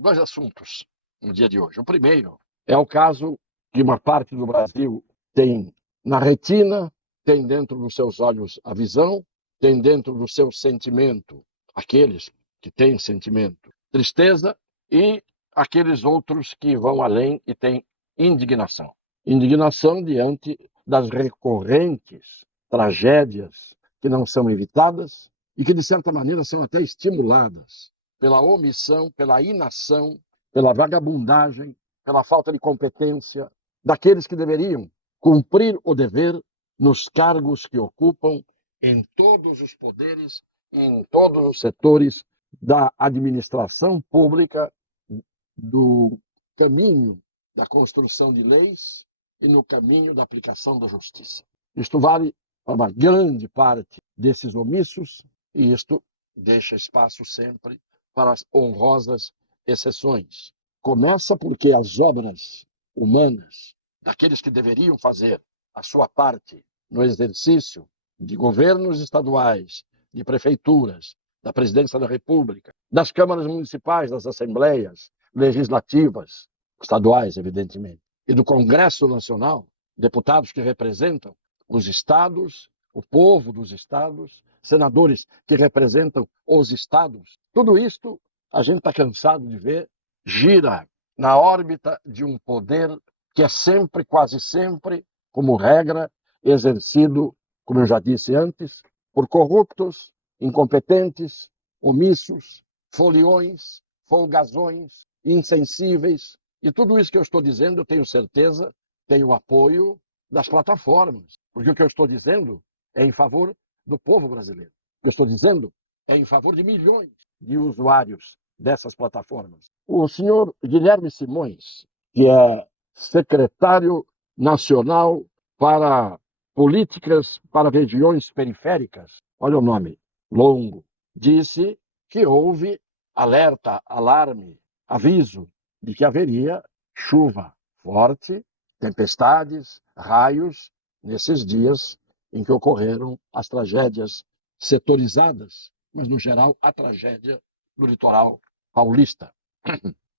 dois assuntos no dia de hoje. O primeiro é o caso que uma parte do Brasil tem na retina, tem dentro dos seus olhos a visão, tem dentro do seu sentimento, aqueles que têm sentimento, tristeza, e aqueles outros que vão além e têm indignação. Indignação diante das recorrentes tragédias que não são evitadas e que, de certa maneira, são até estimuladas pela omissão, pela inação, pela vagabundagem, pela falta de competência daqueles que deveriam cumprir o dever nos cargos que ocupam em todos os poderes, em todos os setores da administração pública, do caminho da construção de leis e no caminho da aplicação da justiça. Isto vale para uma grande parte desses omissos e isto deixa espaço sempre para as honrosas exceções. Começa porque as obras humanas daqueles que deveriam fazer a sua parte no exercício de governos estaduais, de prefeituras, da presidência da República, das câmaras municipais, das assembleias legislativas, estaduais, evidentemente, e do Congresso Nacional, deputados que representam os estados, o povo dos estados, senadores que representam os estados. Tudo isto a gente está cansado de ver, gira na órbita de um poder que é sempre, quase sempre, como regra, exercido, como eu já disse antes, por corruptos, incompetentes, omissos, foliões, folgazões, insensíveis. E tudo isso que eu estou dizendo, eu tenho certeza, tem o apoio das plataformas. Porque o que eu estou dizendo é em favor do povo brasileiro. O que eu estou dizendo é em favor de milhões de usuários dessas plataformas. O senhor Guilherme Simões, que é secretário nacional para políticas para regiões periféricas, olha o nome longo, disse que houve alerta, alarme, aviso de que haveria chuva forte, tempestades, raios, nesses dias em que ocorreram as tragédias setorizadas, mas, no geral, a tragédia do litoral paulista.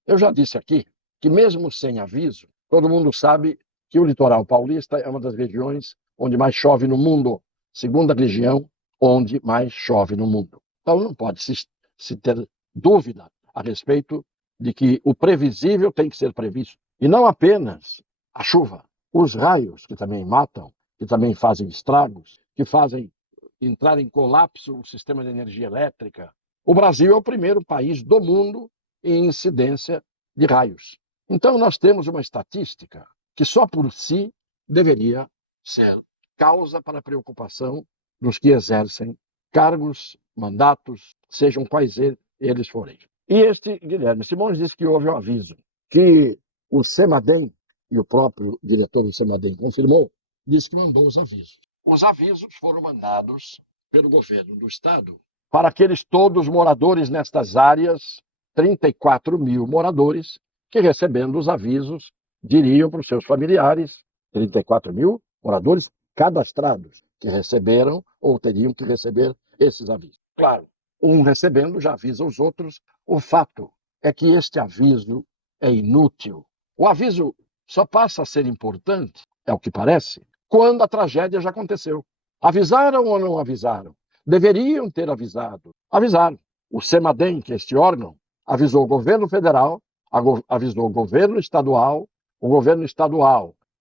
Eu já disse aqui que, mesmo sem aviso, todo mundo sabe que o litoral paulista é uma das regiões onde mais chove no mundo, segunda região onde mais chove no mundo. Então, não pode se ter dúvida a respeito de que o previsível tem que ser previsto. E não apenas a chuva, os raios, que também matam, que também fazem estragos, que fazem entrar em colapso o sistema de energia elétrica. O Brasil é o primeiro país do mundo em incidência de raios. Então, nós temos uma estatística que só por si deveria ser causa para preocupação dos que exercem cargos, mandatos, sejam quais eles forem. E este Guilherme Simões disse que houve um aviso, que o CEMADEM, e o próprio diretor do CEMADEM confirmou, disse que mandou os avisos. Os avisos foram mandados pelo governo do estado para aqueles todos moradores nestas áreas, 34 mil moradores, que recebendo os avisos diriam para os seus familiares, 34 mil moradores cadastrados, que receberam ou teriam que receber esses avisos. Claro, um recebendo já avisa os outros. O fato é que este aviso é inútil. O aviso só passa a ser importante, é o que parece, quando a tragédia já aconteceu. Avisaram ou não avisaram? Deveriam ter avisado. Avisaram. O CEMADEM, que é este órgão, avisou o governo federal, avisou o governo estadual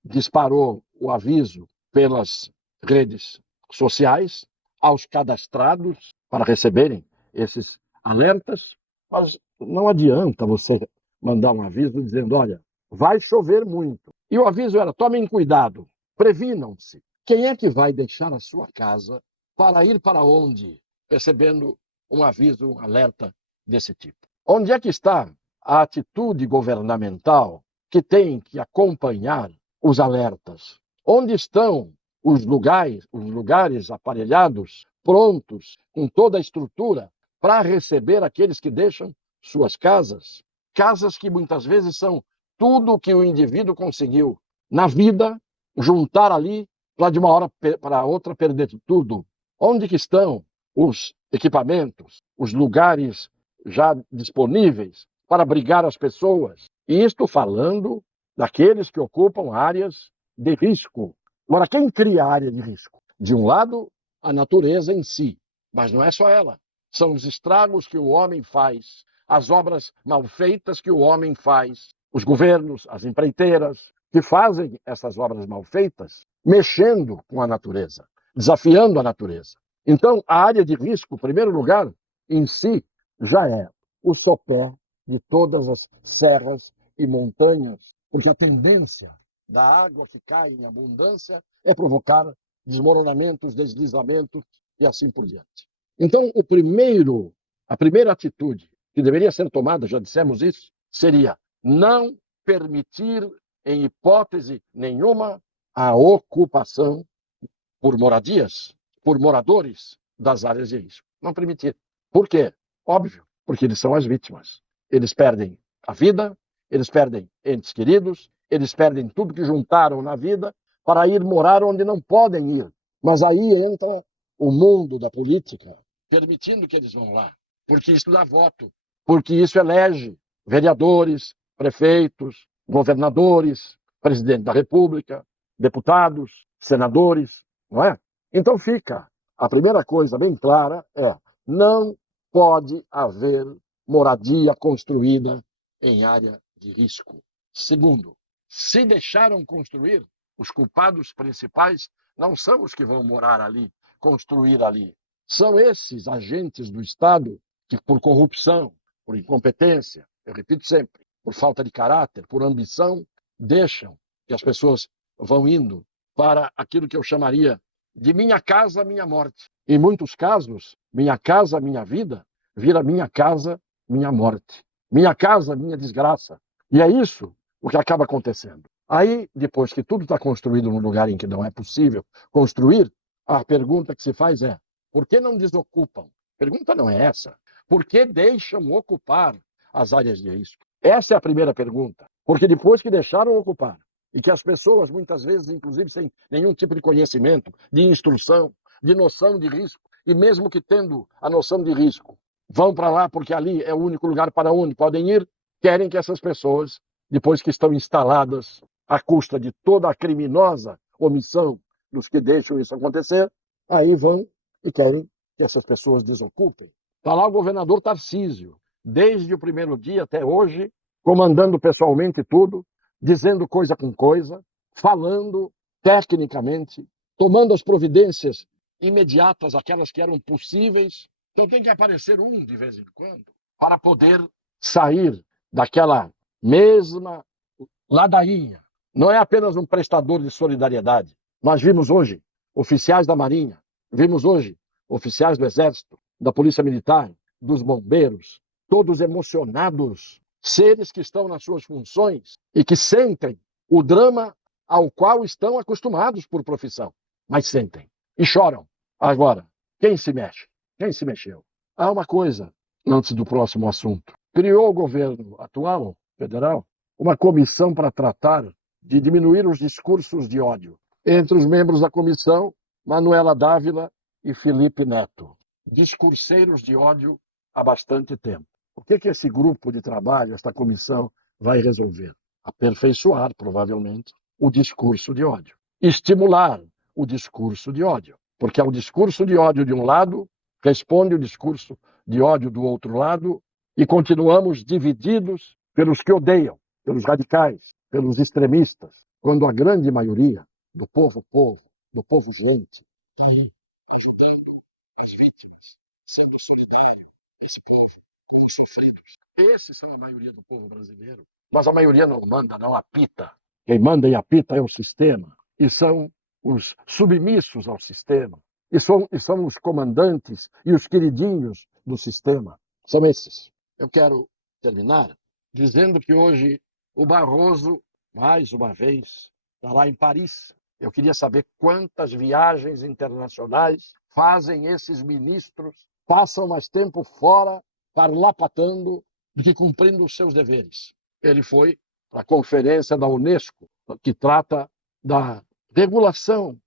disparou o aviso pelas redes sociais aos cadastrados para receberem esses alertas, mas não adianta você mandar um aviso dizendo, olha, vai chover muito. E o aviso era, tomem cuidado, previnam-se. Quem é que vai deixar a sua casa para ir para onde, recebendo um aviso, um alerta desse tipo? Onde é que está a atitude governamental que tem que acompanhar os alertas? Onde estão os lugares aparelhados, prontos, com toda a estrutura para receber aqueles que deixam suas casas? Casas que muitas vezes são tudo o que o indivíduo conseguiu na vida juntar ali para de uma hora para outra perder tudo. Onde que estão os equipamentos, os lugares já disponíveis para abrigar as pessoas. E estou falando daqueles que ocupam áreas de risco. Agora, quem cria a área de risco? De um lado, a natureza em si, mas não é só ela. São os estragos que o homem faz, as obras mal feitas que o homem faz, os governos, as empreiteiras, que fazem essas obras mal feitas, mexendo com a natureza, desafiando a natureza. Então, a área de risco, em primeiro lugar, em si, já é o sopé de todas as serras e montanhas, porque a tendência da água que cai em abundância é provocar desmoronamentos, deslizamentos e assim por diante. Então, a primeira atitude que deveria ser tomada, já dissemos isso, seria não permitir, em hipótese nenhuma, a ocupação por moradias, por moradores das áreas de risco. Não permitir. Por quê? Óbvio, porque eles são as vítimas. Eles perdem a vida, eles perdem entes queridos, eles perdem tudo que juntaram na vida para ir morar onde não podem ir. Mas aí entra o mundo da política, permitindo que eles vão lá, porque isso dá voto, porque isso elege vereadores, prefeitos, governadores, presidente da República, deputados, senadores, não é? Então fica. A primeira coisa bem clara é: não pode haver moradia construída em área de risco. Segundo, se deixaram construir, os culpados principais não são os que vão morar ali, construir ali. São esses agentes do Estado que, por corrupção, por incompetência, eu repito sempre, por falta de caráter, por ambição, deixam que as pessoas vão indo para aquilo que eu chamaria de minha casa, minha morte. Em muitos casos, minha casa, minha vida, vira minha casa, minha morte. Minha casa, minha desgraça. E é isso o que acaba acontecendo. Aí, depois que tudo está construído num lugar em que não é possível construir, a pergunta que se faz é: por que não desocupam? A pergunta não é essa. Por que deixam ocupar as áreas de risco? Essa é a primeira pergunta. Porque depois que deixaram ocupar, e que as pessoas, muitas vezes, inclusive sem nenhum tipo de conhecimento, de instrução, de noção de risco, e mesmo que tendo a noção de risco, vão para lá porque ali é o único lugar para onde podem ir, querem que essas pessoas, depois que estão instaladas à custa de toda a criminosa omissão dos que deixam isso acontecer, aí vão e querem que essas pessoas desocupem. Está lá o governador Tarcísio, desde o primeiro dia até hoje, comandando pessoalmente tudo, dizendo coisa com coisa, falando tecnicamente, tomando as providências imediatas, aquelas que eram possíveis. Então tem que aparecer um de vez em quando para poder sair daquela mesma ladainha. Não é apenas um prestador de solidariedade. Nós vimos hoje oficiais da Marinha, vimos hoje oficiais do Exército, da Polícia Militar, dos bombeiros, todos emocionados, seres que estão nas suas funções e que sentem o drama ao qual estão acostumados por profissão, mas sentem e choram. Agora, quem se mexe? Quem se mexeu? Há uma coisa, antes do próximo assunto. Criou o governo atual, federal, uma comissão para tratar de diminuir os discursos de ódio. Entre os membros da comissão, Manuela Dávila e Felipe Neto. Discurseiros de ódio há bastante tempo. O que esse grupo de trabalho, esta comissão, vai resolver? Aperfeiçoar, provavelmente, o discurso de ódio. Estimular o discurso de ódio. Porque ao discurso de ódio de um lado, responde o discurso de ódio do outro lado, e continuamos divididos pelos que odeiam, pelos radicais, pelos extremistas, quando a grande maioria do povo, do povo gente, ajudando as vítimas, sendo solidário com esse povo, com os sofridos. Esses são a maioria do povo brasileiro. Mas a maioria não manda, não apita. Quem manda e apita é o sistema. E são os submissos ao sistema. E são os comandantes e os queridinhos do sistema. São esses. Eu quero terminar dizendo que hoje o Barroso, mais uma vez, está lá em Paris. Eu queria saber quantas viagens internacionais fazem esses ministros, passam mais tempo fora, parlapatando, do que cumprindo os seus deveres. Ele foi à conferência da Unesco, que trata da regulação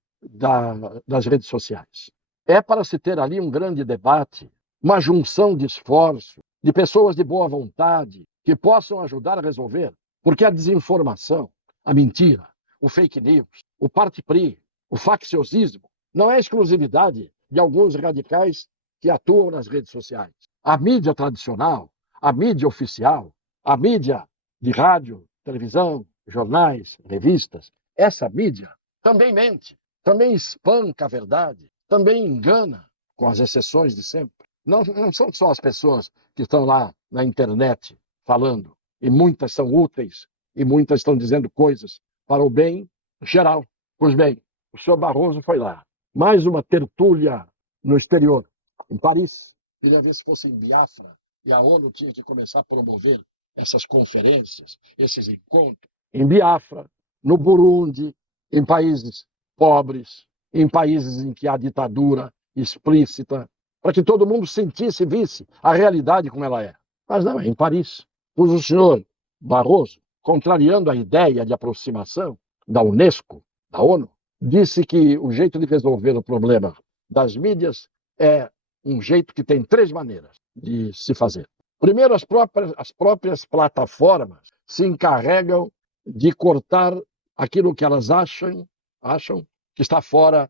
das redes sociais. É para se ter ali um grande debate, uma junção de esforço, de pessoas de boa vontade, que possam ajudar a resolver, porque a desinformação, a mentira, o fake news, o parti-pris, o facciosismo não é exclusividade de alguns radicais que atuam nas redes sociais. A mídia tradicional, a mídia oficial, a mídia de rádio, televisão, jornais, revistas, essa mídia também mente, também espanca a verdade, também engana, com as exceções de sempre. Não são só as pessoas que estão lá na internet falando, e muitas são úteis, e muitas estão dizendo coisas para o bem geral. Pois bem, o senhor Barroso foi lá. Mais uma tertúlia no exterior, em Paris. Queria ver se fosse em Biafra, e a ONU tinha que começar a promover essas conferências, esses encontros. Em Biafra, no Burundi, em países pobres, em países em que há ditadura explícita, para que todo mundo sentisse e visse a realidade como ela é. Mas não, é em Paris. Pois o senhor Barroso, contrariando a ideia de aproximação da Unesco, da ONU, disse que o jeito de resolver o problema das mídias é um jeito que tem 3 maneiras de se fazer. Primeiro, as próprias plataformas se encarregam de cortar aquilo que elas acham que está fora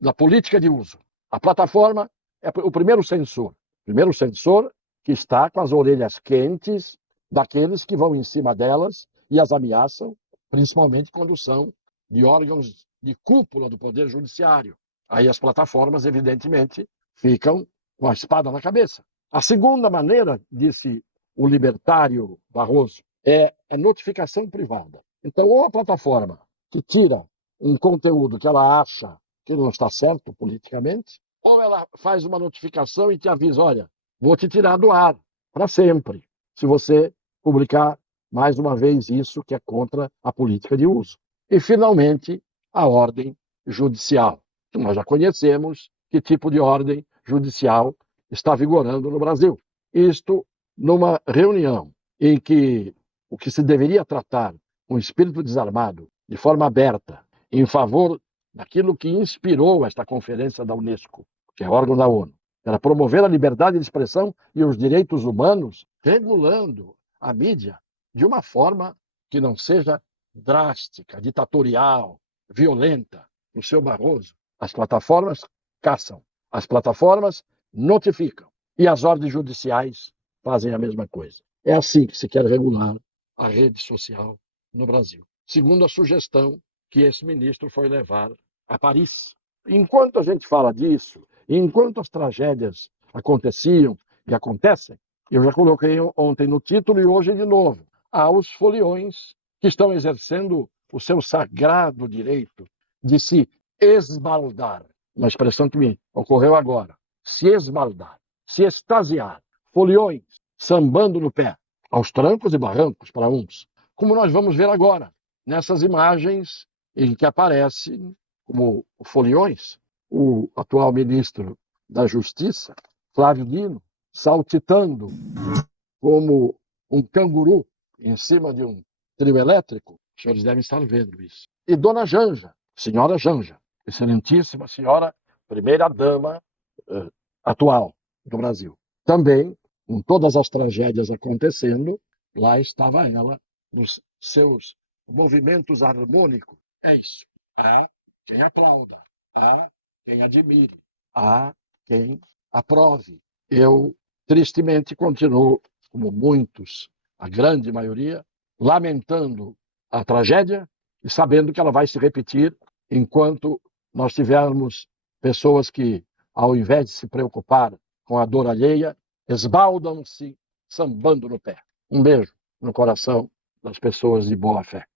da política de uso. A plataforma é o primeiro censor que está com as orelhas quentes daqueles que vão em cima delas e as ameaçam, principalmente quando são de órgãos de cúpula do Poder Judiciário. Aí as plataformas, evidentemente, ficam com a espada na cabeça. A segunda maneira, disse o libertário Barroso, é notificação privada. Então, ou a plataforma que tira um conteúdo que ela acha que não está certo politicamente, ou ela faz uma notificação e te avisa, olha, vou te tirar do ar para sempre, se você publicar mais uma vez isso que é contra a política de uso. E, finalmente, a ordem judicial. Nós já conhecemos que tipo de ordem judicial está vigorando no Brasil. Isto numa reunião em que o que se deveria tratar com espírito desarmado, de forma aberta, em favor daquilo que inspirou esta conferência da Unesco, que é órgão da ONU, era promover a liberdade de expressão e os direitos humanos, regulando a mídia de uma forma que não seja drástica, ditatorial, violenta. No seu Barroso, as plataformas caçam, as plataformas notificam e as ordens judiciais fazem a mesma coisa. É assim que se quer regular a rede social no Brasil, segundo a sugestão que esse ministro foi levar a Paris. Enquanto a gente fala disso, enquanto as tragédias aconteciam e acontecem, eu já coloquei ontem no título e hoje de novo, há os foliões que estão exercendo o seu sagrado direito de se esbaldar, uma expressão que me ocorreu agora, se esbaldar, se extasiar, foliões sambando no pé, aos trancos e barrancos para uns, como nós vamos ver agora, nessas imagens em que aparece como foliões o atual ministro da Justiça, Flávio Dino, saltitando como um canguru em cima de um trio elétrico. Os senhores devem estar vendo isso. E Dona Janja, senhora Janja, excelentíssima senhora, primeira-dama atual do Brasil. Também, com todas as tragédias acontecendo, lá estava ela, nos seus movimentos harmônicos. É isso. Há quem aplauda, há quem admire, há quem aprove. Eu, tristemente, continuo, como muitos, a grande maioria, lamentando a tragédia e sabendo que ela vai se repetir enquanto nós tivermos pessoas que, ao invés de se preocupar com a dor alheia, esbaldam-se sambando no pé. Um beijo no coração das pessoas de boa fé.